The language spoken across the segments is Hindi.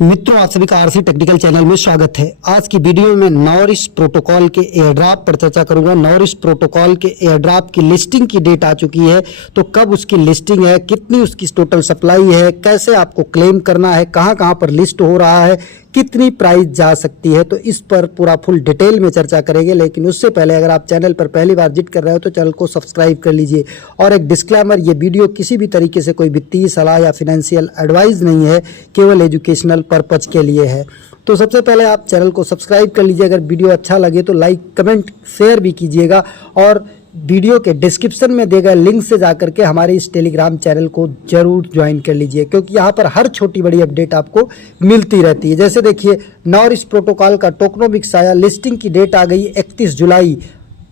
मित्रों, आप सभी का आरसी टेक्निकल चैनल में स्वागत है। आज की वीडियो में नॉरिस प्रोटोकॉल के एयरड्रॉप पर चर्चा करूंगा। नॉरिस प्रोटोकॉल के एयरड्रॉप की लिस्टिंग की डेट आ चुकी है, तो कब उसकी लिस्टिंग है, कितनी उसकी टोटल सप्लाई है, कैसे आपको क्लेम करना है, कहां कहां पर लिस्ट हो रहा है, कितनी प्राइस जा सकती है, तो इस पर पूरा फुल डिटेल में चर्चा करेंगे। लेकिन उससे पहले अगर आप चैनल पर पहली बार विजिट कर रहे हो तो चैनल को सब्सक्राइब कर लीजिए। और एक डिस्क्लेमर, ये वीडियो किसी भी तरीके से कोई वित्तीय सलाह या फाइनेंशियल एडवाइस नहीं है, केवल एजुकेशनल पर्पज के लिए है। तो सबसे पहले आप चैनल को सब्सक्राइब कर लीजिए। अगर वीडियो अच्छा लगे तो लाइक, कमेंट, शेयर भी कीजिएगा। और वीडियो के डिस्क्रिप्शन में दिए गए लिंक से जाकर के हमारे इस टेलीग्राम चैनल को जरूर ज्वाइन कर लीजिए, क्योंकि यहाँ पर हर छोटी बड़ी अपडेट आपको मिलती रहती है। जैसे देखिए, नॉरिस प्रोटोकॉल का टोकनोमिक्स आया, लिस्टिंग की डेट आ गई 31 जुलाई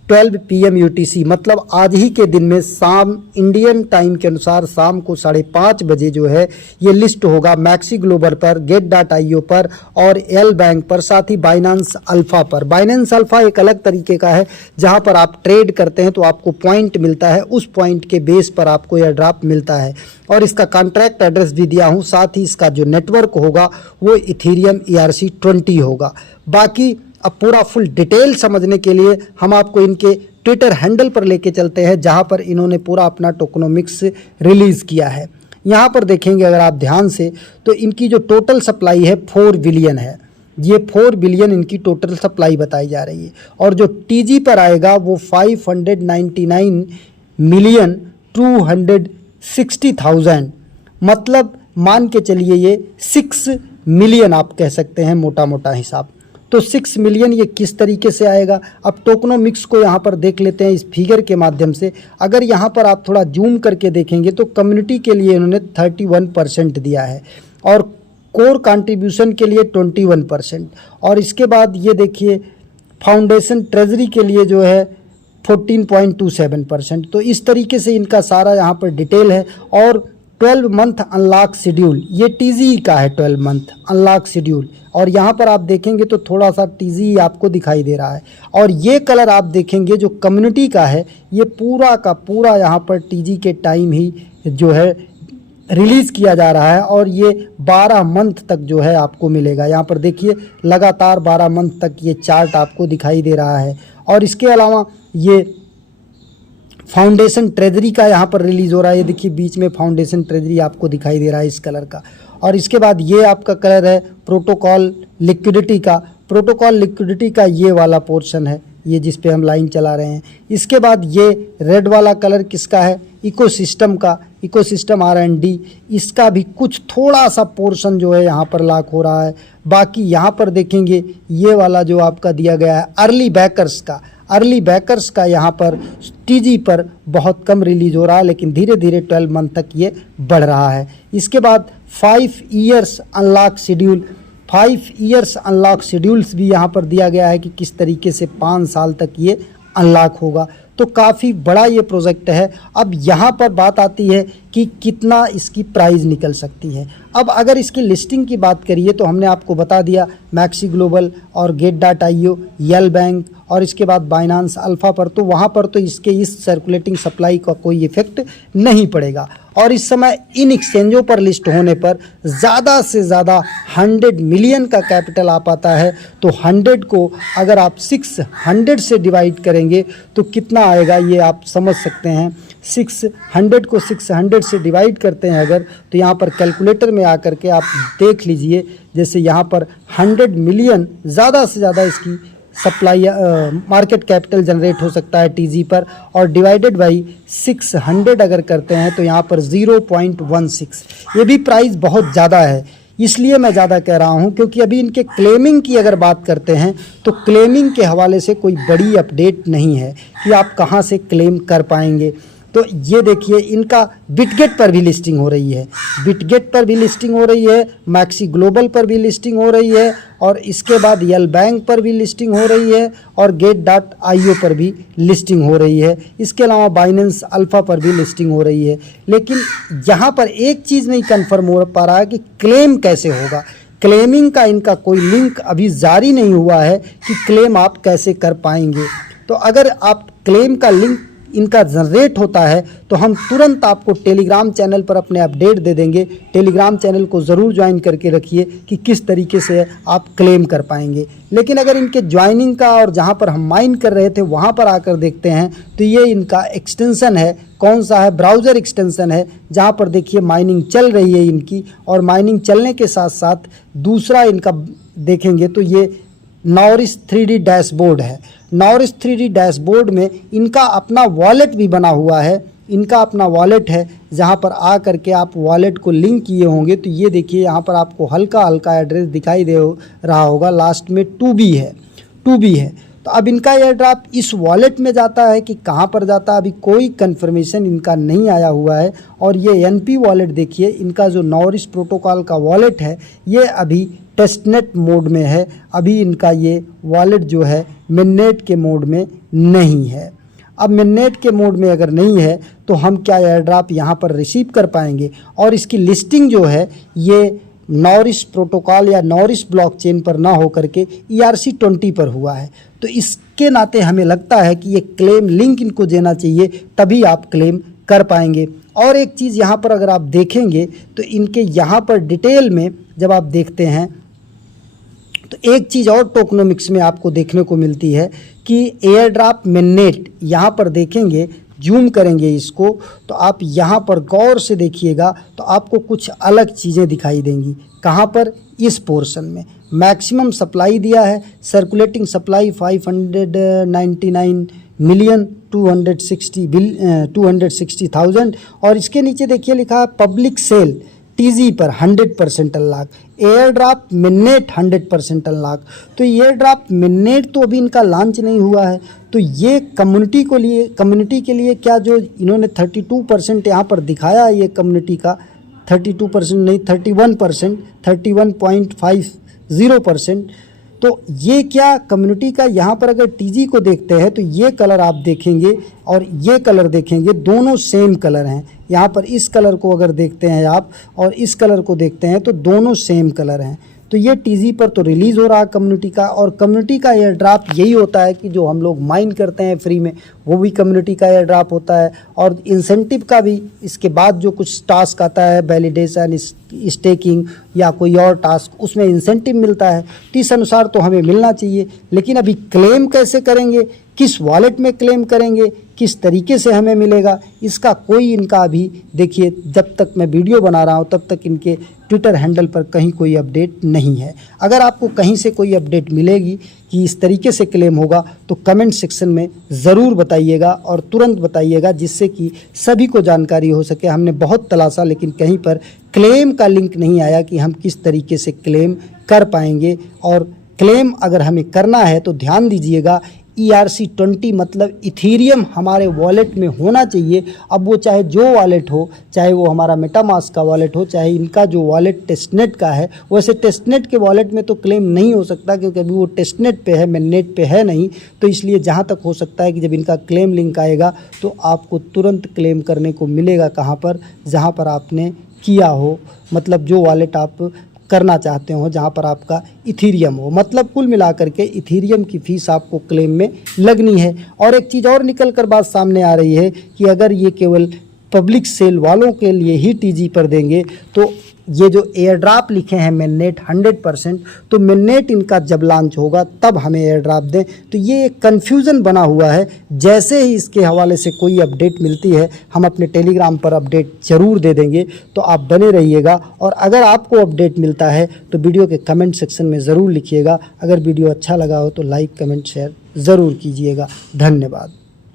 12 PM UTC, मतलब आज ही के दिन में शाम इंडियन टाइम के अनुसार शाम को 5:30 बजे जो है ये लिस्ट होगा मैक्सी ग्लोबल पर, Get.io पर और एल बैंक पर, साथ ही बाइनेंस अल्फा पर। बाइनेंस अल्फा एक अलग तरीके का है, जहां पर आप ट्रेड करते हैं तो आपको पॉइंट मिलता है, उस पॉइंट के बेस पर आपको यह ड्रॉप मिलता है। और इसका कॉन्ट्रैक्ट एड्रेस भी दिया हूं, साथ ही इसका जो नेटवर्क होगा वो इथेरियम ERC-20 होगा। बाकी अब पूरा फुल डिटेल समझने के लिए हम आपको इनके ट्विटर हैंडल पर लेके चलते हैं, जहां पर इन्होंने पूरा अपना टोकनोमिक्स रिलीज किया है। यहां पर देखेंगे अगर आप ध्यान से, तो इनकी जो टोटल सप्लाई है 4 बिलियन है। ये 4 बिलियन इनकी टोटल सप्लाई बताई जा रही है। और जो टीजी पर आएगा वो 599,260,000, मतलब मान के चलिए ये 6 मिलियन आप कह सकते हैं मोटा मोटा हिसाब। तो 6 मिलियन ये किस तरीके से आएगा, अब टोकनोमिक्स को यहाँ पर देख लेते हैं इस फिगर के माध्यम से। अगर यहाँ पर आप थोड़ा जूम करके देखेंगे तो कम्युनिटी के लिए इन्होंने 31% दिया है और कोर कंट्रीब्यूशन के लिए 21%। और इसके बाद ये देखिए फाउंडेशन ट्रेजरी के लिए जो है 14.27%। तो इस तरीके से इनका सारा यहाँ पर डिटेल है। और 12 मंथ अनलॉक शेड्यूल, ये टीजी का है 12 मंथ अनलॉक शेड्यूल। और यहाँ पर आप देखेंगे तो थोड़ा सा टीजी आपको दिखाई दे रहा है। और ये कलर आप देखेंगे जो कम्युनिटी का है, ये पूरा का पूरा यहाँ पर टीजी के टाइम ही जो है रिलीज़ किया जा रहा है। और ये 12 मंथ तक जो है आपको मिलेगा। यहाँ पर देखिए लगातार 12 मंथ तक ये चार्ट आपको दिखाई दे रहा है। और इसके अलावा ये फाउंडेशन ट्रेजरी का यहाँ पर रिलीज़ हो रहा है। ये देखिए बीच में फाउंडेशन ट्रेजरी आपको दिखाई दे रहा है इस कलर का। और इसके बाद ये आपका कलर है प्रोटोकॉल लिक्विडिटी का। प्रोटोकॉल लिक्विडिटी का ये वाला पोर्शन है, ये जिस पे हम लाइन चला रहे हैं। इसके बाद ये रेड वाला कलर किसका है, इकोसिस्टम का, इकोसिस्टम R&D, इसका भी कुछ थोड़ा सा पोर्शन जो है यहाँ पर लॉक हो रहा है। बाकी यहाँ पर देखेंगे ये वाला जो आपका दिया गया है अर्ली बैकर्स का, अर्ली बैकर्स का यहाँ पर टीजी पर बहुत कम रिलीज हो रहा है, लेकिन धीरे धीरे 12 मंथ तक ये बढ़ रहा है। इसके बाद 5 years unlock schedule, 5 years unlock schedules भी यहाँ पर दिया गया है कि किस तरीके से 5 साल तक ये अनलॉक होगा। तो काफ़ी बड़ा ये प्रोजेक्ट है। अब यहाँ पर बात आती है कि कितना इसकी प्राइस निकल सकती है। अब अगर इसकी लिस्टिंग की बात करिए तो हमने आपको बता दिया मैक्सी ग्लोबल और Get.io, एल बैंक और इसके बाद बाइनेंस अल्फा पर, तो वहाँ पर तो इसके इस सर्कुलेटिंग सप्लाई का कोई इफेक्ट नहीं पड़ेगा। और इस समय इन एक्सचेंजों पर लिस्ट होने पर ज़्यादा से ज़्यादा 100 मिलियन का कैपिटल आ पाता है। तो 100 को अगर आप 600 से डिवाइड करेंगे तो कितना आएगा ये आप समझ सकते हैं। 600 को 600 से डिवाइड करते हैं अगर, तो यहाँ पर कैलकुलेटर में आकर के आप देख लीजिए, जैसे यहाँ पर 100 मिलियन ज़्यादा से ज़्यादा इसकी सप्लाई मार्केट कैपिटल जनरेट हो सकता है टीजी पर, और डिवाइडेड बाई 600 अगर करते हैं तो यहाँ पर 0.16। ये भी प्राइस बहुत ज़्यादा है, इसलिए मैं ज़्यादा कह रहा हूँ क्योंकि अभी इनके क्लेमिंग की अगर बात करते हैं तो क्लेमिंग के हवाले से कोई बड़ी अपडेट नहीं है कि आप कहाँ से क्लेम कर पाएंगे। तो ये देखिए इनका बिटगेट पर भी लिस्टिंग हो रही है, बिटगेट पर भी लिस्टिंग हो रही है, मैक्सी ग्लोबल पर भी लिस्टिंग हो रही है, और इसके बाद एल बैंक पर भी लिस्टिंग हो रही है, और Get.io पर भी लिस्टिंग हो रही है। इसके अलावा बाइनेंस अल्फा पर भी लिस्टिंग हो रही है। लेकिन यहाँ पर एक चीज़ नहीं कन्फर्म हो पा रहा है कि क्लेम कैसे होगा। क्लेमिंग का इनका कोई लिंक अभी जारी नहीं हुआ है कि क्लेम आप कैसे कर पाएंगे। तो अगर आप क्लेम का लिंक इनका जनरेट होता है तो हम तुरंत आपको टेलीग्राम चैनल पर अपने अपडेट दे देंगे। टेलीग्राम चैनल को ज़रूर ज्वाइन करके रखिए कि किस तरीके से आप क्लेम कर पाएंगे। लेकिन अगर इनके ज्वाइनिंग का और जहां पर हम माइन कर रहे थे वहां पर आकर देखते हैं तो ये इनका एक्सटेंशन है, कौन सा है, ब्राउज़र एक्सटेंशन है, जहां पर देखिए माइनिंग चल रही है इनकी। और माइनिंग चलने के साथ साथ दूसरा इनका देखेंगे तो ये नॉरिस 3D डैशबोर्ड है। नॉरिस 3D डैशबोर्ड में इनका अपना वॉलेट भी बना हुआ है। इनका अपना वॉलेट है जहां पर आ करके आप वॉलेट को लिंक किए होंगे तो ये देखिए यहाँ पर आपको हल्का हल्का एड्रेस दिखाई दे रहा होगा, लास्ट में 2B है। तो अब इनका एयर ड्रॉप इस वॉलेट में जाता है कि कहाँ पर जाता है अभी कोई कंफर्मेशन इनका नहीं आया हुआ है। और ये NP वॉलेट देखिए, इनका जो नॉरिस प्रोटोकॉल का वॉलेट है ये अभी टेस्टनेट मोड में है। अभी इनका ये वॉलेट जो है मिननेट के मोड में नहीं है। अब मिननेट के मोड में अगर नहीं है तो हम क्या एयर ड्रॉप यहाँ पर रिसीव कर पाएंगे। और इसकी लिस्टिंग जो है ये नॉरिस प्रोटोकॉल या नॉरिस ब्लॉकचेन पर ना हो करके ERC-20 पर हुआ है। तो इसके नाते हमें लगता है कि ये क्लेम लिंक इनको देना चाहिए, तभी आप क्लेम कर पाएंगे। और एक चीज़ यहाँ पर अगर आप देखेंगे तो इनके यहाँ पर डिटेल में जब आप देखते हैं तो एक चीज़ और टोकनोमिक्स में आपको देखने को मिलती है कि एयर ड्रॉप मिननेट, यहाँ पर देखेंगे, जूम करेंगे इसको तो आप यहाँ पर गौर से देखिएगा तो आपको कुछ अलग चीज़ें दिखाई देंगी। कहाँ पर? इस पोर्शन में मैक्सिमम सप्लाई दिया है, सर्कुलेटिंग सप्लाई 599,260,000 और इसके नीचे देखिए लिखा है पब्लिक सेल TG पर 100% अनलॉक, एयर ड्रॉप मिननेट 100% अनलॉक। तो एयर ड्रॉप मिननेट तो अभी इनका लॉन्च नहीं हुआ है, तो ये कम्युनिटी के लिए क्या जो इन्होंने 32% यहाँ पर दिखाया है, ये कम्युनिटी का 32% नहीं 31%, 31.50%। तो ये क्या कम्युनिटी का, यहाँ पर अगर TG को देखते हैं तो ये कलर आप देखेंगे और ये कलर देखेंगे, दोनों सेम कलर हैं। यहाँ पर इस कलर को अगर देखते हैं आप और इस कलर को देखते हैं तो दोनों सेम कलर हैं। तो ये TG पर तो रिलीज़ हो रहा है कम्युनिटी का। और कम्युनिटी का एयर ड्रॉप यही होता है कि जो हम लोग माइन करते हैं फ्री में वो भी कम्युनिटी का एयर ड्रॉप होता है। और इंसेंटिव का भी इसके बाद जो कुछ टास्क आता है, वैलिडेशन, स्टेकिंग या कोई और टास्क, उसमें इंसेंटिव मिलता है। तो इस अनुसार तो हमें मिलना चाहिए। लेकिन अभी क्लेम कैसे करेंगे, किस वॉलेट में क्लेम करेंगे, किस तरीके से हमें मिलेगा, इसका कोई इनका अभी देखिए, जब तक मैं वीडियो बना रहा हूँ तब तक इनके ट्विटर हैंडल पर कहीं कोई अपडेट नहीं है। अगर आपको कहीं से कोई अपडेट मिलेगी कि इस तरीके से क्लेम होगा तो कमेंट सेक्शन में ज़रूर बताइएगा और तुरंत बताइएगा, जिससे कि सभी को जानकारी हो सके। हमने बहुत तलाशा लेकिन कहीं पर क्लेम का लिंक नहीं आया कि हम किस तरीके से क्लेम कर पाएंगे। और क्लेम अगर हमें करना है तो ध्यान दीजिएगा, ERC-20 मतलब इथीरियम हमारे वॉलेट में होना चाहिए। अब वो चाहे जो वॉलेट हो, चाहे वो हमारा मेटामास्क का वॉलेट हो, चाहे इनका जो वॉलेट टेस्टनेट का है। वैसे टेस्टनेट के वॉलेट में तो क्लेम नहीं हो सकता क्योंकि अभी वो टेस्टनेट पे है, मिननेट पे है नहीं। तो इसलिए जहाँ तक हो सकता है कि जब इनका क्लेम लिंक आएगा तो आपको तुरंत क्लेम करने को मिलेगा। कहाँ पर? जहाँ पर आपने किया हो, मतलब जो वॉलेट आप करना चाहते हो, जहाँ पर आपका इथीरियम हो। मतलब कुल मिलाकर के इथीरियम की फ़ीस आपको क्लेम में लगनी है। और एक चीज़ और निकल कर बात सामने आ रही है कि अगर ये केवल पब्लिक सेल वालों के लिए ही TG पर देंगे तो ये जो एयर ड्रॉप लिखे हैं मिननेट 100%, तो मिननेट इनका जब लॉन्च होगा तब हमें एयर ड्रॉप दें। तो ये एक कन्फ्यूज़न बना हुआ है। जैसे ही इसके हवाले से कोई अपडेट मिलती है हम अपने टेलीग्राम पर अपडेट ज़रूर दे देंगे, तो आप बने रहिएगा। और अगर आपको अपडेट मिलता है तो वीडियो के कमेंट सेक्शन में ज़रूर लिखिएगा। अगर वीडियो अच्छा लगा हो तो लाइक, कमेंट, शेयर ज़रूर कीजिएगा। धन्यवाद।